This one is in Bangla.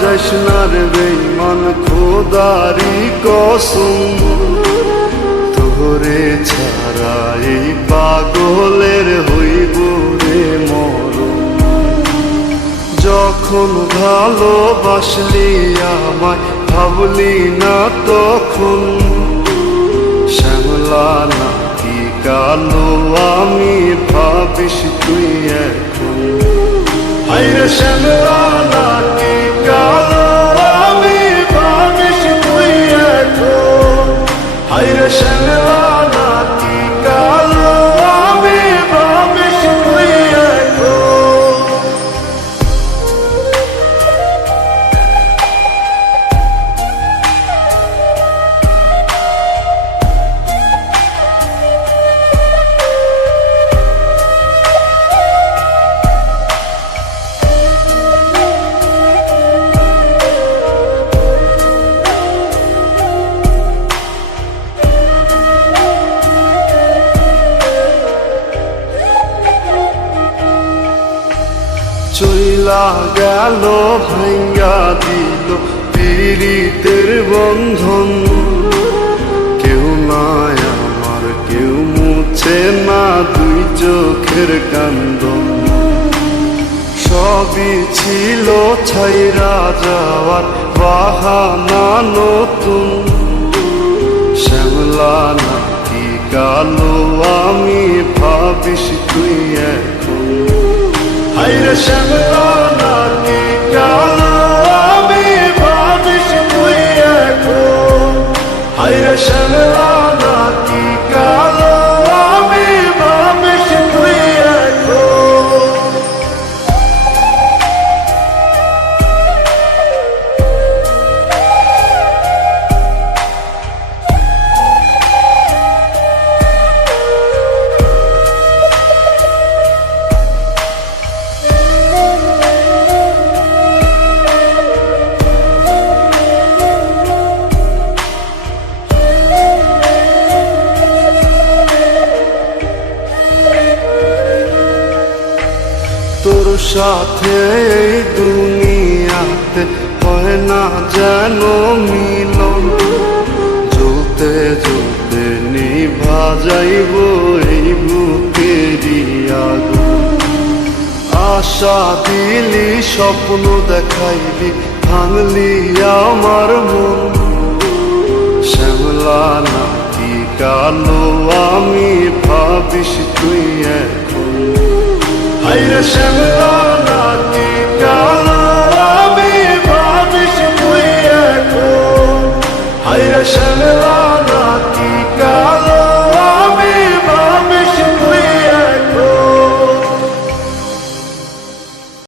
যাস না রে বেঈমান খোদারি কসম, তোরে ছাড়া এই পাগলের হইব রে মরণ। যখন ভালোবাসলি আমায় ভাবলি না তখন, শ্যামলা নাকি কালো আমি ভাবিস তুই এখন। হায়রে শ্যামলা নাকি কালো আমি ভাবিস তুই এখন। হায়রে শ্যামলা নাকি কালো আমি ভাবিস তুই এখন। চইলা গেল ভাঙ্গা দিল পীড়িতের বন্ধন, কেউ নাই আমার কেউ মুছে না দুই চোখের কান্দন। সবই ছিল ছাইরা যাওয়ার বাহানা নতুন, শ্যামলা নাকি কালো আমি ভাবিস তুই এখন। হায়রে শ্যামলা নাকি কালো আমি ভাবিস তুই এখন। হায়রে শ্যামলা নাকি কালো আমি ভাবিস তুই এখন। তোর সাথে এই দুনিয়াতে হয় না যেন মিলন, জ্বলতে জ্বলতে নিভা যাইব এই বুকেরই আগুন। আশা দিলি স্বপ্ন দেখাইলি ভাঙলি আমার মন, শ্যামলা নাকি কালো আমি ভাবিস তুই এখন। হায়রে শ্যামলা নাকি কালো আমি ভাবিস তুই এখন। হায়রে শ্যামলা